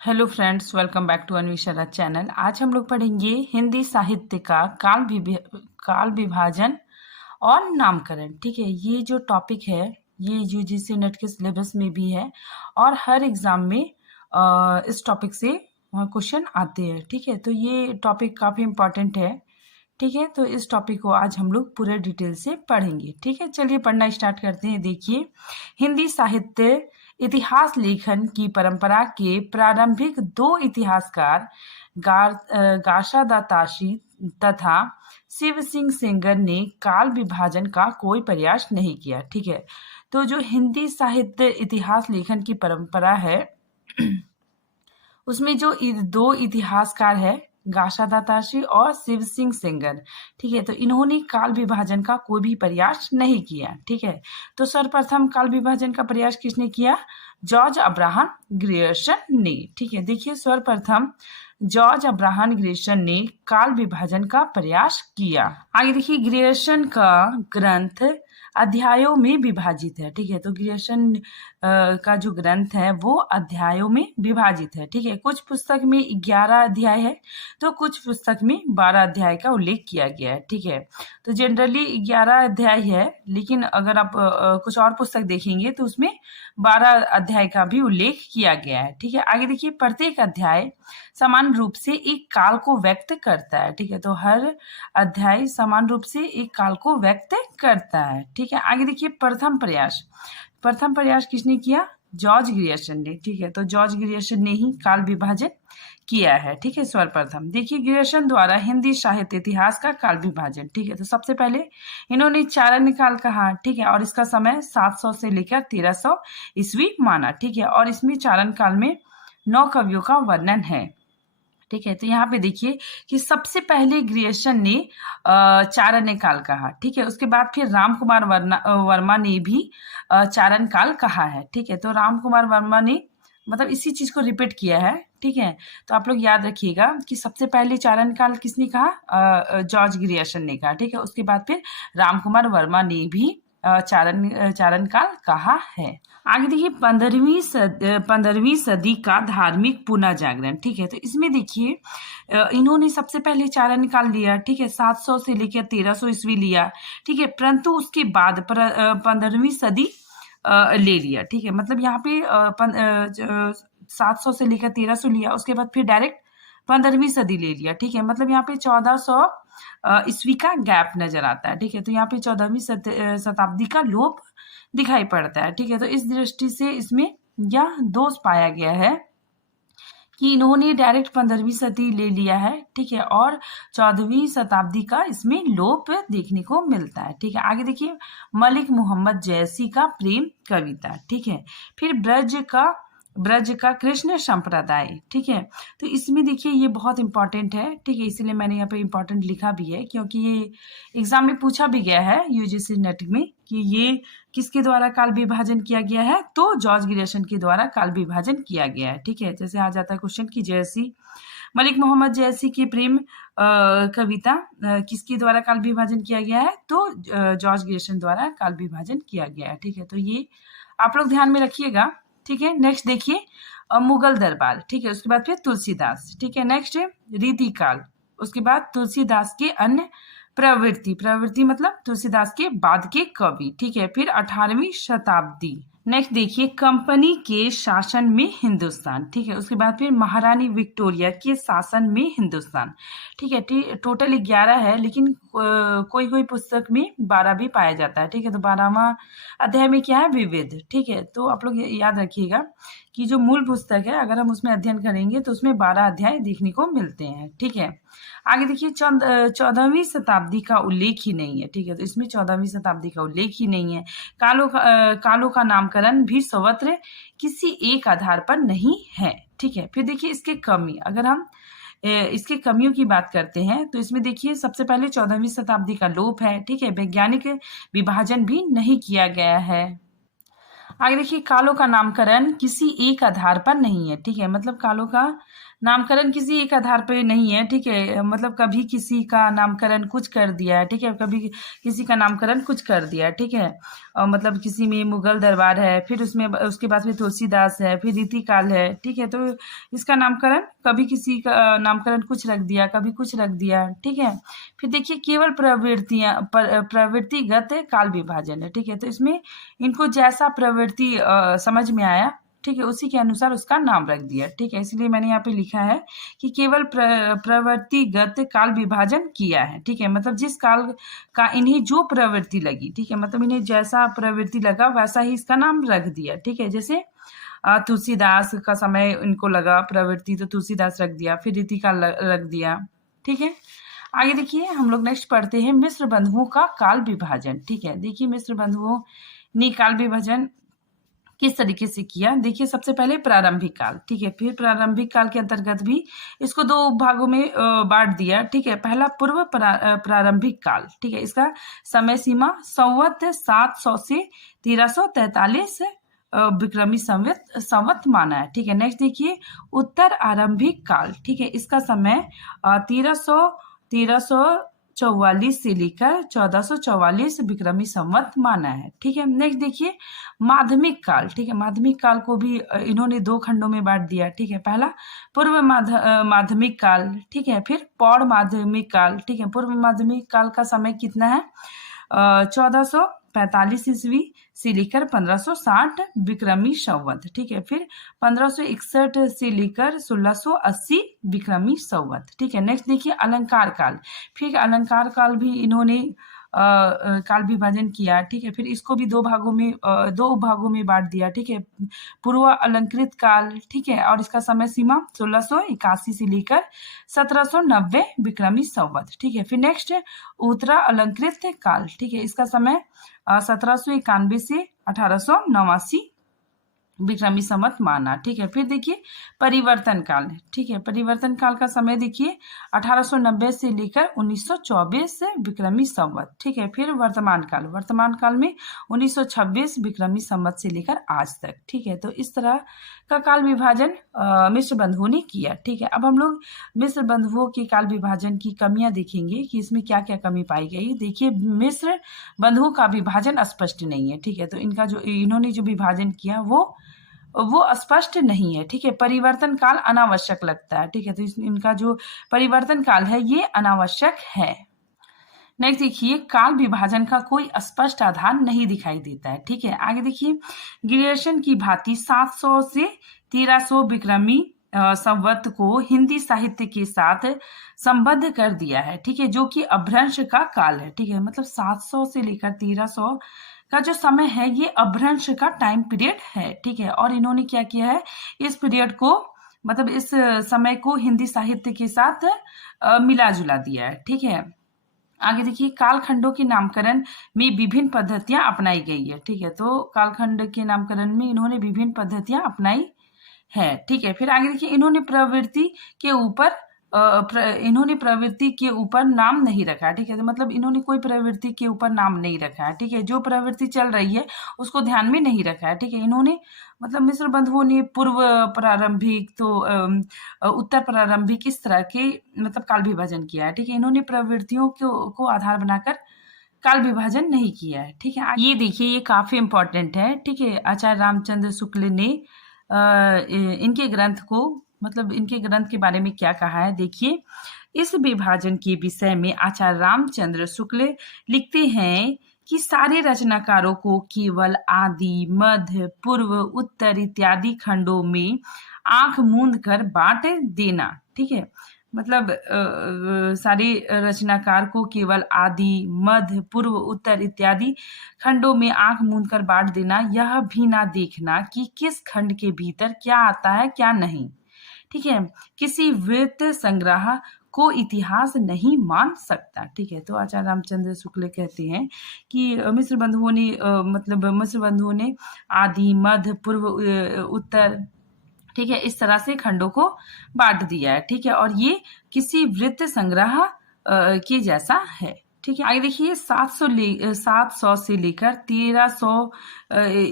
Hello friends, welcome back to Anvesha channel. आज हम लोग पढ़ेंगे हिंदी साहित्य का काल विभाजन और नामकरण। ठीक है, ये जो टॉपिक है ये यूजीसी नेट के सिलेबस में भी है और हर एग्जाम में इस टॉपिक से क्वेश्चन आते हैं। ठीक है, तो ये टॉपिक काफ़ी इम्पोर्टेंट है। ठीक है, तो इस टॉपिक को आज हम लोग पूरे डिटेल से पढ़ेंगे। ठीक है, चलिए पढ़ना स्टार्ट करते हैं। देखिए, हिंदी साहित्य इतिहास लेखन की परंपरा के प्रारंभिक दो इतिहासकार गाशा दाताशी तथा शिव सिंह सेंगर ने काल विभाजन का कोई प्रयास नहीं किया। ठीक है, तो जो हिंदी साहित्य इतिहास लेखन की परंपरा है उसमें जो दो इतिहासकार है गाशा दाताशी और शिव सिंह सेंगर। ठीक है, तो इन्होंने काल विभाजन का कोई भी प्रयास नहीं किया। ठीक है, तो सर्वप्रथम काल विभाजन का प्रयास किसने किया? जॉर्ज अब्राहम ग्रियर्सन ने। ठीक है, देखिए सर्वप्रथम जॉर्ज अब्राहम ग्रियर्सन ने काल विभाजन का प्रयास किया। आगे देखिए, ग्रियर्सन का ग्रंथ अध्यायों में विभाजित है। ठीक है, तो ग्रियर्सन का जो ग्रंथ है वो अध्यायों में विभाजित है। ठीक है, कुछ पुस्तक में 11 अध्याय है तो कुछ पुस्तक में 12 अध्याय का उल्लेख किया गया है। ठीक है, तो जनरली 11 अध्याय है, लेकिन अगर आप कुछ और पुस्तक देखेंगे तो उसमें 12 अध्याय का भी उल्लेख किया गया है। ठीक है, आगे देखिए, प्रत्येक अध्याय समान रूप से एक काल को व्यक्त करता है। ठीक है, तो हर अध्याय समान रूप से एक काल को व्यक्त करता है। ठीक है, आगे देखिए, प्रथम प्रयास किसने किया? जॉर्ज ग्रियर्सन ने। ठीक है, तो जॉर्ज ग्रियर्सन ने ही काल विभाजन किया है। ठीक है, सर्वप्रथम देखिए, ग्रियर्सन द्वारा हिंदी साहित्य इतिहास का काल विभाजन। ठीक है, तो सबसे पहले इन्होंने चारण काल कहा। ठीक है, और इसका समय 700 से लेकर 1300 ईस्वी माना। ठीक है, और इसमें चारण काल में 9 कवियों का वर्णन है। ठीक है, तो यहाँ पे देखिए कि सबसे पहले ग्रियर्सन ने चारण काल कहा। ठीक है, उसके बाद फिर राम कुमार वर्मा ने भी चारण काल कहा है। ठीक है, तो राम कुमार वर्मा ने मतलब इसी चीज को रिपीट किया है। ठीक है, तो आप लोग याद रखिएगा कि सबसे पहले चारण काल किसने कहा? जॉर्ज ग्रियर्सन ने कहा। ठीक है, उसके बाद फिर राम कुमार वर्मा ने भी चारण काल कहा है। आगे देखिए, 15वीं सदी का धार्मिक पुनः जागरण। ठीक है, तो इसमें देखिए इन्होंने सबसे पहले चारण काल लिया। ठीक है, 700 से लेकर 1300 ईस्वी लिया। ठीक है, परंतु उसके बाद 15वीं सदी ले लिया। ठीक है, मतलब यहाँ पे 700 से लेकर 1300 लिया, उसके बाद फिर डायरेक्ट 15वीं सदी ले लिया। ठीक है, मतलब यहाँ पे 1400 ईस्वी का गैप नजर आता है। ठीक है, तो यहाँ पे 14वीं शताब्दी का लोप दिखाई पड़ता है। ठीक है, तो इस दृष्टि से इसमें यह दोष पाया गया है कि इन्होंने डायरेक्ट 15वीं सदी ले लिया है। ठीक है, और 14वीं शताब्दी का इसमें लोप देखने को मिलता है। ठीक है, आगे देखिए, मलिक मोहम्मद जैसी का प्रेम कविता। ठीक है, फिर ब्रज का कृष्ण संप्रदाय। ठीक है, तो इसमें देखिए ये बहुत इंपॉर्टेंट है। ठीक है, इसीलिए मैंने यहाँ पे इंपॉर्टेंट लिखा भी है, क्योंकि ये एग्जाम में पूछा भी गया है यूजीसी नेट में कि ये किसके द्वारा काल विभाजन किया गया है? तो जॉर्ज ग्रियर्सन के द्वारा काल विभाजन किया गया है। ठीक है, जैसे आ जाता है क्वेश्चन की जैसी मलिक मोहम्मद जैसी की प्रेम कविता किसके द्वारा काल विभाजन किया गया है? तो जॉर्ज ग्रियर्सन द्वारा काल विभाजन किया गया है। ठीक है, तो ये आप लोग ध्यान में रखिएगा। ठीक है, नेक्स्ट देखिए, मुगल दरबार। ठीक है, उसके बाद फिर तुलसीदास। ठीक है, नेक्स्ट रीतिकाल, उसके बाद तुलसीदास के अन्य प्रवृत्ति मतलब तुलसीदास के बाद के कवि। ठीक है, फिर 18वीं शताब्दी। नेक्स्ट देखिए, कंपनी के शासन में हिंदुस्तान। ठीक है, उसके बाद फिर महारानी विक्टोरिया के शासन में हिंदुस्तान। ठीक है, टोटल 11 है, लेकिन कोई कोई पुस्तक में 12 भी पाया जाता है। ठीक है, तो 12वां अध्याय में क्या है? विविध। ठीक है, तो आप लोग याद रखिएगा कि जो मूल पुस्तक है अगर हम उसमें अध्ययन करेंगे तो उसमें 12 अध्याय देखने को मिलते हैं। ठीक है, आगे देखिए, 14वीं शताब्दी का उल्लेख ही नहीं है। ठीक है, तो इसमें 14वीं शताब्दी का उल्लेख ही नहीं है। कालों का नामकरण भी सर्वत्र किसी एक आधार पर नहीं है। ठीक है, फिर देखिए इसके कमी, अगर हम इसके कमियों की बात करते हैं तो इसमें देखिए सबसे पहले 14वीं शताब्दी का लोप है। ठीक है, वैज्ञानिक विभाजन भी नहीं किया गया है। आगे देखिए, कालों का नामकरण किसी एक आधार पर नहीं है। ठीक है, मतलब कालों का नामकरण किसी एक आधार पे नहीं है। ठीक है, मतलब कभी किसी का नामकरण कुछ कर दिया है। ठीक है, कभी किसी का नामकरण कुछ कर दिया है। ठीक है, मतलब किसी में मुगल दरबार है, फिर उसमें उसके बाद में तुलसीदास है, फिर रीतिकाल है। ठीक है, तो इसका नामकरण कभी किसी का नामकरण कुछ रख दिया, कभी कुछ रख दिया। ठीक है, फिर देखिए केवल प्रवृत्तिगत काल विभाजन है। ठीक है, तो इसमें इनको जैसा प्रवृत्ति समझ में आया, ठीक है, उसी के अनुसार उसका नाम रख दिया। ठीक है, इसलिए मैंने यहाँ पे लिखा है कि केवल प्रवृत्तिगत काल विभाजन किया है। ठीक है, मतलब जिस काल का इन्हें जो प्रवृत्ति लगी, ठीक है, मतलब इन्हें जैसा प्रवृत्ति लगा वैसा ही इसका नाम रख दिया। ठीक है, जैसे तुलसीदास का समय इनको लगा प्रवृत्ति, तो तुलसीदास रख दिया, फिर रीतिकाल रख दिया। ठीक है, आगे देखिए हम लोग नेक्स्ट पढ़ते हैं मिस्र बंधुओं का काल विभाजन। ठीक है, देखिए मिस्र बंधुओं ने काल विभाजन किस तरीके से किया। देखिए सबसे पहले प्रारंभिक काल। ठीक है, फिर प्रारंभिक काल के अंतर्गत भी इसको दो भागों में बांट दिया। ठीक है, पहला पूर्व प्रारंभिक काल। ठीक है, इसका समय सीमा संवत 700 से 1343 विक्रमी संवत माना है। ठीक है, नेक्स्ट देखिए उत्तर आरंभिक काल। ठीक है, इसका समय 1344 से लेकर 1444 विक्रमी संवत माना है। ठीक है, नेक्स्ट देखिए माध्यमिक काल। ठीक है, माध्यमिक काल को भी इन्होंने दो खंडों में बांट दिया। ठीक है, पहला पूर्व माध्यमिक काल। ठीक है, फिर पौड़ माध्यमिक काल। ठीक है, पूर्व माध्यमिक काल का समय कितना है 1445 ईस्वी से लेकर 1560 विक्रमी संवत। ठीक है, फिर 1561 से लेकर 1680 विक्रमी संवत। ठीक है, नेक्स्ट देखिए अलंकार काल। फिर अलंकार काल भी इन्होंने काल विभाजन किया। ठीक है, फिर इसको भी दो भागों में बांट दिया। ठीक है, पूर्व अलंकृत काल। ठीक है, और इसका समय सीमा 1681 से लेकर 1790 विक्रमी संवत। ठीक है, फिर नेक्स्ट उत्तरा अलंकृत काल। ठीक है, इसका समय 1791 से 1889 विक्रमी संवत माना। ठीक है, फिर देखिए परिवर्तन काल। ठीक है, परिवर्तन काल का समय देखिए 1890 से लेकर 1924 विक्रमी संवत। ठीक है, फिर वर्तमान काल में 1926 विक्रमी संवत से लेकर आज तक। ठीक है, तो इस तरह का काल विभाजन मिस्र बंधुओं ने किया। ठीक है, अब हम लोग मिस्र बंधुओं के काल विभाजन की कमियां देखेंगे कि इसमें क्या क्या कमी पाई गई। देखिए मिस्र बंधुओं का विभाजन स्पष्ट नहीं है। ठीक है, तो इन्होंने जो विभाजन किया वो स्पष्ट नहीं है। ठीक है, परिवर्तन काल अनावश्यक लगता है। ठीक है, तो इनका जो परिवर्तन काल है ये अनावश्यक है। नेक्स्ट देखिए काल विभाजन का कोई स्पष्ट आधार नहीं दिखाई देता है। ठीक है, आगे देखिए गिरियर्सन की भांति 700 से 1300 विक्रमी संवत को हिंदी साहित्य के साथ संबद्ध कर दिया है। ठीक है, जो कि अभ्रंश का काल है। ठीक है, मतलब 700 से लेकर 1300 का जो समय है ये अभ्रंश का टाइम पीरियड है। ठीक है, और इन्होंने क्या किया है इस पीरियड को, मतलब इस समय को हिंदी साहित्य के साथ मिला जुला दिया है। ठीक है, आगे देखिए कालखंडों के नामकरण में विभिन्न पद्धतियां अपनाई गई है। ठीक है, तो कालखंड के नामकरण में इन्होंने विभिन्न पद्धतियां अपनाई है। ठीक है, फिर आगे देखिए इन्होंने प्रवृत्ति के ऊपर नाम नहीं रखा। ठीक है, तो मतलब इन्होंने कोई प्रवृत्ति के ऊपर नाम नहीं रखा है। ठीक है, जो प्रवृत्ति चल रही है उसको ध्यान में नहीं रखा है। ठीक है, इन्होंने मतलब मिस्र बंधुओं ने पूर्व प्रारंभिक तो उत्तर प्रारंभिक इस तरह के मतलब काल विभाजन किया है। ठीक है, इन्होंने प्रवृत्तियों को आधार बनाकर काल विभाजन नहीं किया है। ठीक है, ये देखिए ये काफी इंपॉर्टेंट है। ठीक है, आचार्य रामचंद्र शुक्ल ने इनके ग्रंथ के बारे में क्या कहा है। देखिए इस विभाजन के विषय में आचार्य रामचंद्र शुक्ल लिखते हैं कि सारे रचनाकारों को केवल आदि, मध्य, पूर्व, उत्तर इत्यादि खंडों में आंख मूंद कर बांट देना। ठीक है, मतलब सारे रचनाकार को केवल आदि, मध्य, पूर्व, उत्तर इत्यादि खंडों में आंख मूंद कर बांट देना, यह भी ना देखना कि किस खंड के भीतर क्या आता है क्या नहीं। ठीक है, किसी वृत्त संग्रह को इतिहास नहीं मान सकता। ठीक है, तो आचार्य रामचंद्र शुक्ल कहते हैं कि मिस्र बंधुओं ने आदि, मध्य, पूर्व, उत्तर, ठीक है, इस तरह से खंडों को बांट दिया है। ठीक है, और ये किसी वृत्त संग्रह के जैसा है। ठीक है। आगे देखिए 700 से लेकर 1300,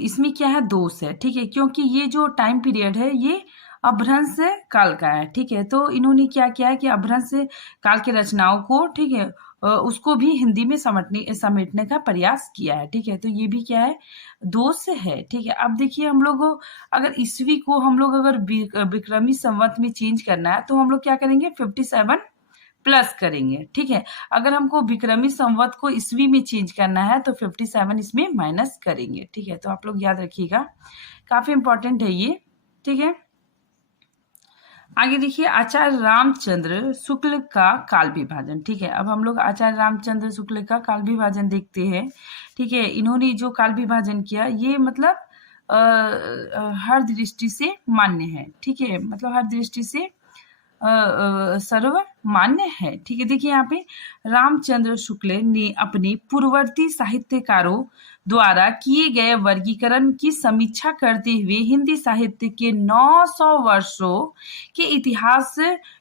इसमें क्या है, दोष है। ठीक है, क्योंकि ये जो टाइम पीरियड है ये अपभ्रंश काल का है। ठीक है, तो इन्होंने क्या किया है कि अपभ्रंश काल की रचनाओं को, ठीक है, उसको भी हिंदी में समेटने का प्रयास किया है। ठीक है, तो ये भी क्या है, दोष है। ठीक है, अब देखिए हम लोग अगर ईस्वी को हम लोग अगर विक्रमी संवत में चेंज करना है तो हम लोग क्या करेंगे, 57 प्लस करेंगे। ठीक है, अगर हमको विक्रमी संवत को ईस्वी में चेंज करना है तो 57 इसमें माइनस करेंगे। ठीक है, तो आप लोग याद रखिएगा, काफी इंपॉर्टेंट है ये। ठीक है, आगे देखिए आचार्य रामचंद्र शुक्ल का काल विभाजन। ठीक है, अब हम लोग आचार्य रामचंद्र शुक्ल का काल विभाजन देखते हैं। ठीक है, इन्होंने जो काल विभाजन किया ये मतलब हर दृष्टि से मान्य है। ठीक है, मतलब हर दृष्टि से सर्वमान्य है। ठीक है, देखिए यहाँ पे रामचंद्र शुक्ल ने अपने पूर्ववर्ती साहित्यकारों द्वारा किए गए वर्गीकरण की समीक्षा करते हुए हिंदी साहित्य के 900 वर्षों के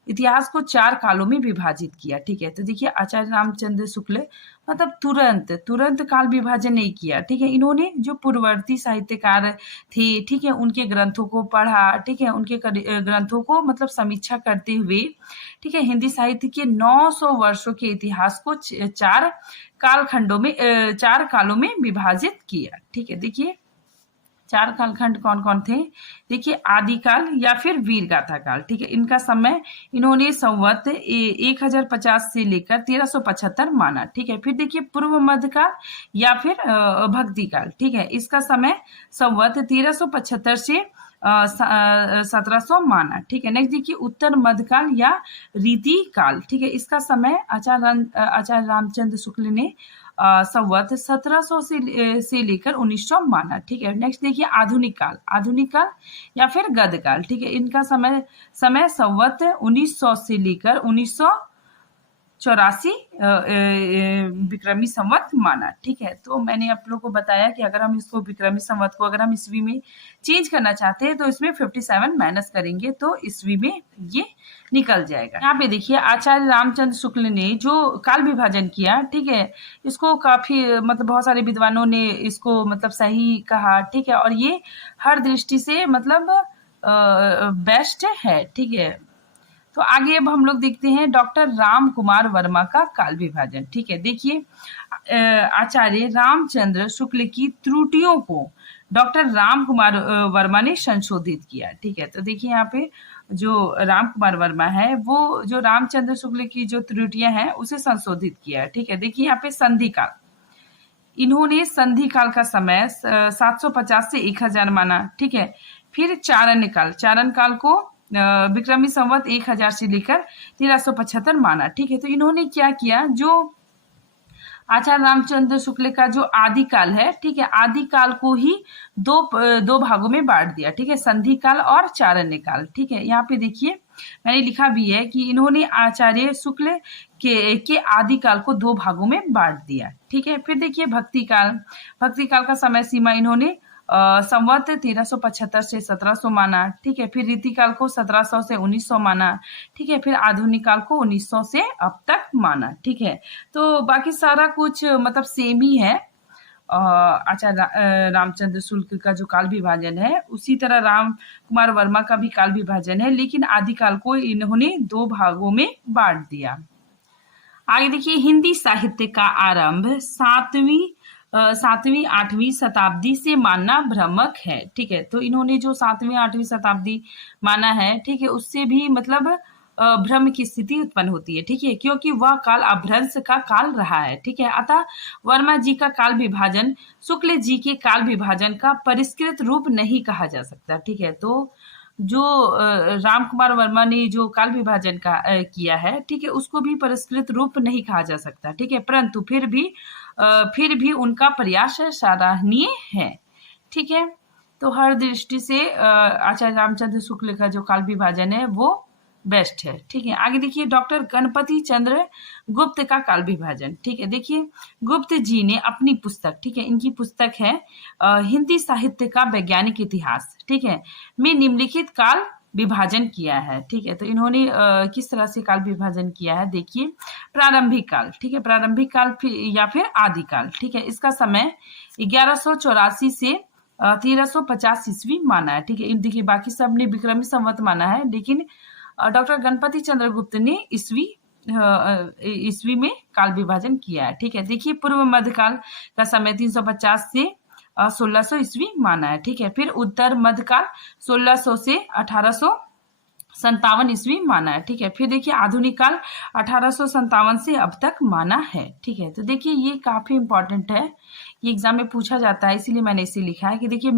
इतिहास को 4 कालों में विभाजित किया। ठीक है, तो देखिए आचार्य रामचंद्र शुक्ल मतलब तुरंत काल विभाजन नहीं किया। ठीक है, इन्होंने जो पूर्ववर्ती साहित्यकार थे, ठीक है, उनके ग्रंथों को पढ़ा। ठीक है, उनके ग्रंथों को मतलब समीक्षा करते हुए, ठीक है, हिंदी साहित्य के 900 वर्षों के इतिहास को 4 कालखंडों में 4 कालों में विभाजित किया। ठीक है, देखिए 4 कालखंड कौन कौन थे, देखिए आदिकाल या फिर वीर गाथा काल। ठीक है, इनका समय इन्होंने संवत 1050 से लेकर 1375 माना। ठीक है, फिर देखिए पूर्व मध्य काल या फिर भक्ति काल। ठीक है, इसका समय संवत 1375 से 1700 माना। ठीक है, नेक्स्ट देखिए उत्तर मध्यकाल या रीति काल। ठीक है, इसका समय आचार्य रामचंद्र शुक्ल ने संवत 1700 से लेकर 1900 माना। ठीक है, नेक्स्ट देखिए आधुनिक काल या फिर गद्य काल। ठीक है, इनका समय संवत 1900 से लेकर 1984 विक्रमी संवत माना। ठीक है, तो मैंने आप लोगों को बताया कि अगर हम इसको विक्रमी संवत को अगर हम ईस्वी में चेंज करना चाहते हैं तो इसमें 57 माइनस करेंगे तो ईस्वी में ये निकल जाएगा। यहाँ पे देखिए आचार्य रामचंद्र शुक्ल ने जो काल विभाजन किया, ठीक है, इसको काफी मतलब बहुत सारे विद्वानों ने इसको मतलब सही कहा। ठीक है, और ये हर दृष्टि से मतलब बेस्ट है। ठीक है, तो आगे अब हम लोग देखते हैं डॉक्टर राम कुमार वर्मा का काल विभाजन। ठीक है, देखिए आचार्य रामचंद्र शुक्ल की त्रुटियों को डॉक्टर राम कुमार वर्मा ने संशोधित किया। ठीक है, तो देखिए यहाँ पे जो राम कुमार वर्मा है वो जो रामचंद्र शुक्ल की जो त्रुटियां हैं उसे संशोधित किया है। ठीक है, देखिए यहाँ पे संधि काल, इन्होंने संधि काल का समय 750 से 1000 माना। ठीक है, फिर चारण काल को विक्रमी संवत 1000 से लेकर 1375 माना। ठीक है, तो इन्होंने क्या किया, जो आचार्य रामचंद्र शुक्ल का जो आदि काल है, ठीक है, आदि काल को ही दो भागों में बांट दिया। ठीक है, संधि काल और चारण्य काल। ठीक है, यहाँ पे देखिए मैंने लिखा भी है कि इन्होंने आचार्य शुक्ल के आदि काल को 2 भागों में बांट दिया। ठीक है, फिर देखिए भक्ति काल का समय सीमा इन्होंने संवत 1375 से 1700 माना। ठीक है, फिर रीति काल को 1700 से 1900 माना। ठीक है, फिर आधुनिक काल को 1900 से अब तक माना। ठीक है, तो बाकी सारा कुछ मतलब सेम ही है। आचार्य रामचंद्र शुक्ल का जो काल विभाजन है उसी तरह राम कुमार वर्मा का भी काल विभाजन है, लेकिन आदि काल को इन्होंने 2 भागों में बांट दिया। आगे देखिए हिंदी साहित्य का आरंभ 7वीं 8वीं शताब्दी से मानना भ्रामक है। ठीक है, तो इन्होंने जो 7वीं 8वीं शताब्दी माना है, ठीक है, उससे भी मतलब भ्रम की स्थिति उत्पन्न होती है। ठीक है, क्योंकि वह काल अपभ्रंश का काल रहा है। ठीक है, अतः वर्मा जी का काल विभाजन शुक्ल जी के काल विभाजन का परिष्कृत रूप नहीं कहा जा सकता। ठीक है, तो जो राम कुमार वर्मा ने जो काल विभाजन का किया है, ठीक है, उसको भी परिष्कृत रूप नहीं कहा जा सकता। ठीक है, परंतु फिर भी उनका प्रयास सराहनीय है। ठीक है, तो हर दृष्टि से आचार्य रामचंद्र शुक्ल का जो काल विभाजन है वो बेस्ट है। ठीक है, आगे देखिए डॉक्टर गणपति चंद्र गुप्त का काल विभाजन। ठीक है, देखिए गुप्त जी ने अपनी पुस्तक, ठीक है, इनकी पुस्तक है हिंदी साहित्य का वैज्ञानिक इतिहास, ठीक है, में निम्नलिखित काल विभाजन किया है। ठीक है, तो इन्होंने किस तरह से काल विभाजन किया है, देखिए प्रारंभिक काल, ठीक है, प्रारंभिक काल या फिर आदिकाल, ठीक है, इसका समय 1184 से 1350 ईस्वी माना है। ठीक है, देखिए बाकी सब ने विक्रमी संवत माना है, लेकिन डॉक्टर गणपति चंद्रगुप्त ने ईस्वी में काल विभाजन किया है। ठीक है, देखिए पूर्व मध्यकाल का समय 350 से 1600 ईस्वी माना है। ठीक है, फिर उत्तर मध्यकाल 1600 से 1857 ईस्वी माना है। ठीक है, फिर देखिए आधुनिक काल 1857 से अब तक माना है। ठीक है, तो देखिए ये काफी इंपॉर्टेंट है, ये एग्जाम में पूछा जाता है, इसीलिए मैंने इसे लिखा है कि देखिए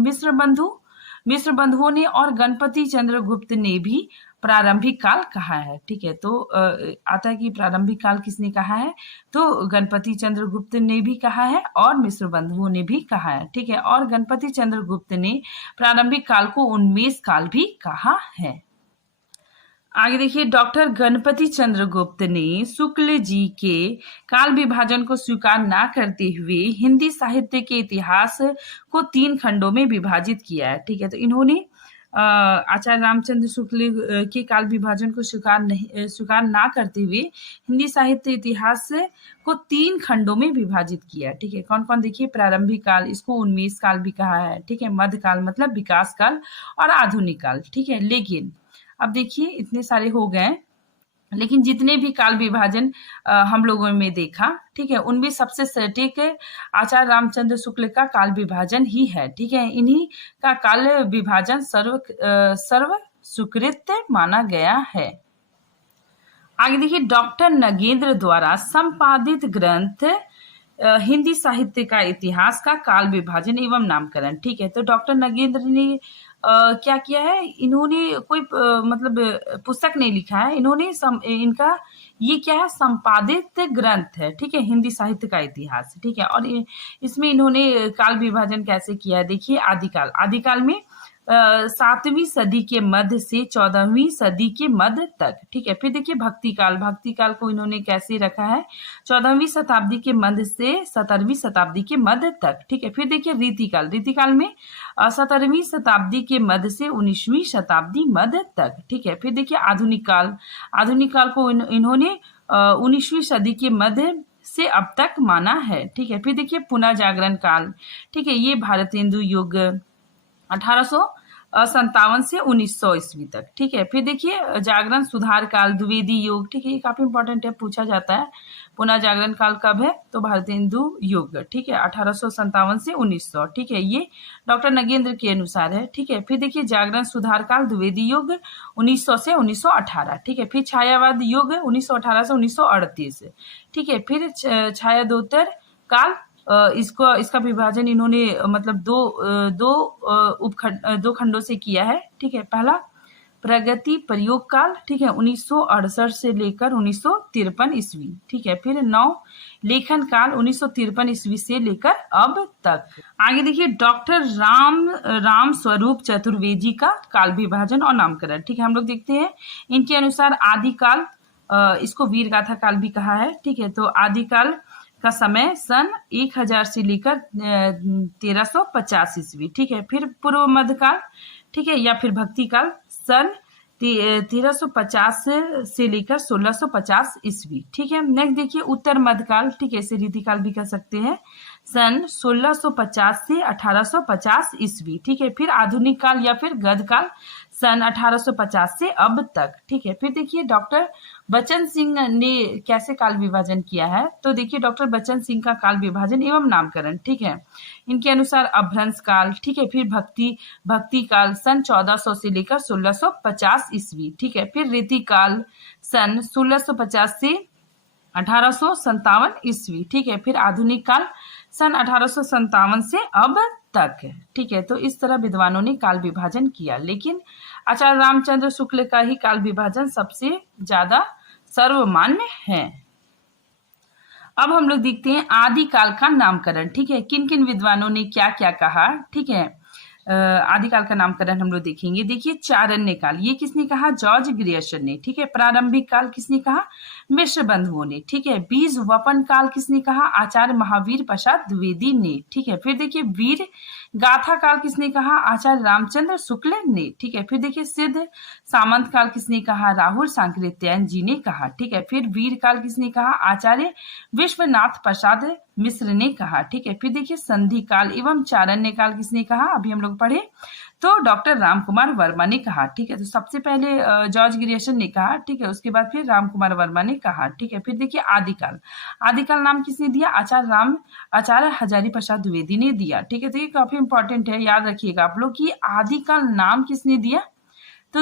मिस्र बंधुओं ने और गणपति चंद्रगुप्त ने भी प्रारंभिक काल कहा है। ठीक है, तो आता है कि प्रारंभिक काल किसने कहा है, तो गणपति चंद्रगुप्त ने भी कहा है और मिस्र बंधुओं ने भी कहा है। ठीक है, और गणपति चंद्रगुप्त ने प्रारंभिक काल को उन्मेष काल भी कहा है। आगे देखिए, डॉक्टर गणपति चंद्रगुप्त ने शुक्ल जी के काल विभाजन को स्वीकार न करते हुए हिंदी साहित्य के इतिहास को 3 खंडों में विभाजित किया है। ठीक है, तो इन्होंने आचार्य रामचंद्र शुक्ल के काल विभाजन को स्वीकार ना करते हुए हिंदी साहित्य इतिहास को 3 खंडों में विभाजित किया। ठीक है, कौन कौन, देखिए प्रारंभिक काल, इसको उन्मेष काल भी कहा है। ठीक है, मध्यकाल मतलब विकास काल, और आधुनिक काल। ठीक है, लेकिन अब देखिए इतने सारे हो गए, लेकिन जितने भी काल विभाजन हम लोगों में देखा, ठीक है, उनमें सबसे सटीक आचार्य रामचंद्र शुक्ल का काल विभाजन ही है। ठीक है, इन्हीं का काल विभाजन सर्व स्वीकृत माना गया है। आगे देखिए, डॉक्टर नगेंद्र द्वारा संपादित ग्रंथ हिंदी साहित्य का इतिहास का काल विभाजन एवं नामकरण। ठीक है, तो डॉक्टर नगेंद्र ने क्या किया है, इन्होंने कोई मतलब पुस्तक नहीं लिखा है, इन्होंने इनका ये क्या है, संपादित ग्रंथ है। ठीक है, हिंदी साहित्य का इतिहास। ठीक है, और इसमें इन्होंने काल विभाजन कैसे किया है, देखिए आदिकाल में 7वीं सदी के मध्य से 14वीं सदी के मध्य तक। ठीक है, फिर देखिए भक्ति काल को इन्होंने कैसे रखा है, 14वीं शताब्दी के मध्य से 17वीं शताब्दी के मध्य तक। ठीक है, फिर देखिए रीतिकाल में 17वीं शताब्दी के मध्य से 19वीं शताब्दी मध्य तक। ठीक है, फिर देखिए आधुनिक काल को इन्होंने 19वीं सदी के मध्य से अब तक माना है। ठीक है, फिर देखिए पुनः जागरण काल। ठीक है, ये भारतेंदु युग 1857 से 1900 ईस्वी तक। ठीक है, फिर देखिए जागरण सुधार काल, द्विवेदी युग। ठीक है, ये काफी इंपॉर्टेंट है, पूछा जाता है। पुनः जागरण काल कब है, तो भारतेंदु युग। ठीक है, 1857 से 1900। ठीक है, ये डॉक्टर नगेंद्र के अनुसार है। ठीक है, फिर देखिए जागरण सुधार काल, द्विवेदी युग 1900 से 1918। ठीक है, फिर छायावाद युग 1918 से 1938। ठीक है, फिर छायादोत्तर काल, इसका विभाजन इन्होंने मतलब दो खंडों से किया है। ठीक है, पहला प्रगति प्रयोग काल, ठीक है, 1968 से लेकर 1953 ईस्वी। ठीक है, फिर नव लेखन काल 1953 ईस्वी से लेकर अब तक। आगे देखिए डॉक्टर राम स्वरूप चतुर्वेदी का काल विभाजन और नामकरण। ठीक है, हम लोग देखते हैं इनके अनुसार आदिकाल, इसको वीर गाथा काल भी कहा है। ठीक है, तो आदिकाल का समय सन 1000 से लेकर 1350 ईस्वी। ठीक है, फिर पूर्व मध्यकाल, ठीक है, या फिर भक्ति काल सन 1350 से लेकर 1650 ईस्वी। ठीक है, नेक्स्ट देखिए उत्तर मध्यकाल, ठीक है, इसे रीतिकाल भी कह सकते हैं, सन 1650 से 1850 ईस्वी। ठीक है, फिर आधुनिक काल या फिर गदकाल सन 1850 से अब तक। ठीक है, फिर देखिए डॉक्टर बचन सिंह ने कैसे काल विभाजन किया है, तो देखिए डॉक्टर बचन सिंह का काल विभाजन एवं नामकरण। ठीक है, इनके अनुसार अभ्रंश काल, ठीक है, फिर भक्ति काल सन 1400 से लेकर 1650 ईस्वी। ठीक है, फिर रीतिकाल सन 1650 से 1857 ईस्वी। ठीक है, फिर आधुनिक काल सन 1857 से अब तक। ठीक है, तो इस तरह विद्वानों ने काल विभाजन किया, लेकिन आचार्य रामचंद्र शुक्ल का ही काल विभाजन सबसे ज्यादा सर्वमान्य है। अब हम लोग देखते हैं आदिकाल का नामकरण। ठीक है, किन किन विद्वानों ने क्या क्या कहा। ठीक है, आदिकाल का नामकरण हम लोग देखेंगे। देखिए चारण्य काल, ये किसने कहा, जॉर्ज ग्रियर्सन ने। ठीक है, प्रारंभिक काल किसने कहा, मिश्र बंधुओं ने। ठीक है, बीज वपन काल किसने कहा, आचार्य महावीर प्रसाद द्विवेदी ने। ठीक है, फिर देखिए वीर गाथा काल किसने कहा? आचार्य रामचंद्र शुक्ल ने। ठीक है, फिर देखिए सिद्ध सामंत काल किसने कहा? राहुल सांकृत्यायन जी ने कहा। ठीक है, फिर वीर काल किसने कहा? आचार्य विश्वनाथ प्रसाद मिश्र ने कहा। ठीक है, फिर देखिए संधि काल एवं चारण्य काल किसने कहा? अभी हम लोग पढ़े तो डॉक्टर रामकुमार वर्मा ने कहा। ठीक है, तो सबसे पहले जॉर्ज ग्रियर्सन ने कहा। ठीक है, उसके बाद फिर रामकुमार वर्मा ने कहा। ठीक है, फिर देखिए आदिकाल। आदिकाल नाम किसने दिया? आचार्य हजारी प्रसाद द्विवेदी ने दिया। ठीक है, तो ये काफी इंपॉर्टेंट है, याद रखिएगा आप लोग कि आदिकाल नाम किसने दिया? तो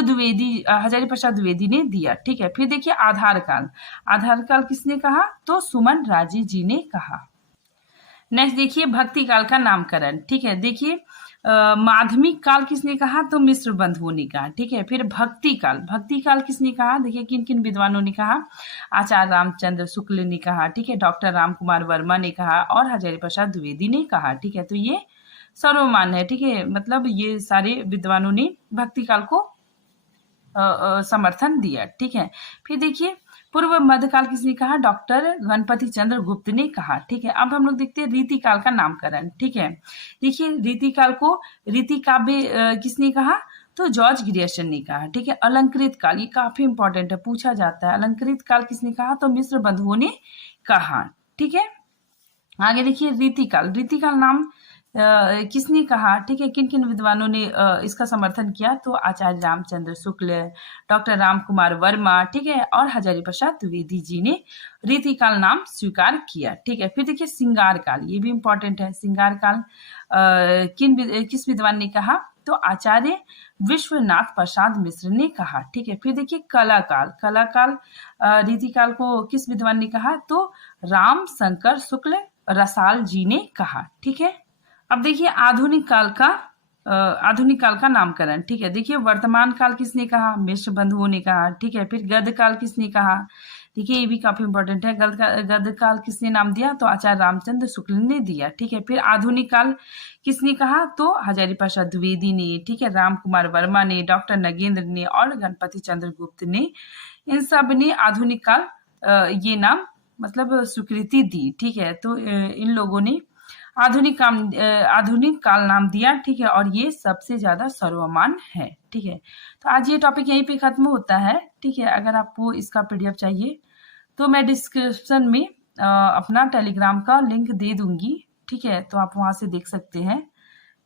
हजारी प्रसाद द्विवेदी ने दिया। ठीक है, फिर देखिए आधार काल किसने कहा? तो सुमन राजे जी ने कहा। नेक्स्ट देखिए भक्ति काल का नामकरण। ठीक है, देखिए माध्यमिक काल किसने कहा? तो मिश्र बंधुओं ने कहा। ठीक है, फिर भक्ति काल किसने कहा? देखिए किन किन विद्वानों ने कहा? आचार्य रामचंद्र शुक्ल ने कहा। ठीक है, डॉक्टर रामकुमार वर्मा ने कहा और हजारी प्रसाद द्विवेदी ने कहा। ठीक है, तो ये सर्वमान्य है। ठीक है, मतलब ये सारे विद्वानों ने भक्ति काल को समर्थन दिया। ठीक है, फिर देखिए पूर्व मध्यकाल किसने कहा? डॉक्टर गणपति चंद्र गुप्त ने कहा। ठीक है, अब हम लोग देखते हैं रीति काल का नामकरण। ठीक है, देखिए रीति काल को रीति काव्य किसने कहा? तो जॉर्ज ग्रियर्सन ने कहा। ठीक है, अलंकृत काल, ये काफी इंपॉर्टेंट है, पूछा जाता है। अलंकृत काल किसने कहा? तो मिश्र बंधुओं ने कहा। ठीक है, आगे देखिए रीति काल नाम किसने कहा? ठीक है, किन किन विद्वानों ने इसका समर्थन किया? तो आचार्य रामचंद्र शुक्ल, डॉक्टर रामकुमार वर्मा, ठीक है, और हजारी प्रसाद द्विवेदी जी ने रीतिकाल नाम स्वीकार किया। ठीक है, फिर देखिए श्रृंगार काल, ये भी इंपॉर्टेंट है। श्रृंगार काल किस विद्वान ने कहा? तो आचार्य विश्वनाथ प्रसाद मिश्र ने कहा। ठीक है, फिर देखिए कला काल रीतिकाल को किस विद्वान ने कहा? तो राम शंकर शुक्ल रसाल जी ने कहा। ठीक है, अब देखिए आधुनिक काल का नामकरण। ठीक है, देखिए वर्तमान काल किसने कहा? मिश्र बंधुओं ने कहा। ठीक है, फिर गद्य काल किसने कहा? देखिए ये भी काफी इंपॉर्टेंट है। गद्य काल किसने नाम दिया? तो आचार्य रामचंद्र शुक्ल ने दिया। ठीक है, फिर आधुनिक काल किसने कहा? तो हजारी प्रसाद द्विवेदी ने, ठीक है, रामकुमार वर्मा ने, डॉक्टर नगेंद्र ने और गणपति चंद्र गुप्त ने, इन सब ने आधुनिक काल ये नाम मतलब स्वीकृति दी। ठीक है, तो इन लोगों ने आधुनिक काल नाम दिया। ठीक है, और ये सबसे ज्यादा सर्वमान्य है। ठीक है, तो आज ये टॉपिक यहीं पे खत्म होता है। ठीक है, अगर आपको इसका पीडीएफ चाहिए तो मैं डिस्क्रिप्शन में अपना टेलीग्राम का लिंक दे दूंगी। ठीक है, तो आप वहां से देख सकते हैं।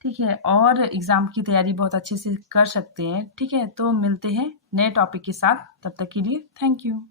ठीक है, और एग्जाम की तैयारी बहुत अच्छे से कर सकते हैं। ठीक है, तो मिलते हैं नए टॉपिक के साथ, तब तक के लिए थैंक यू।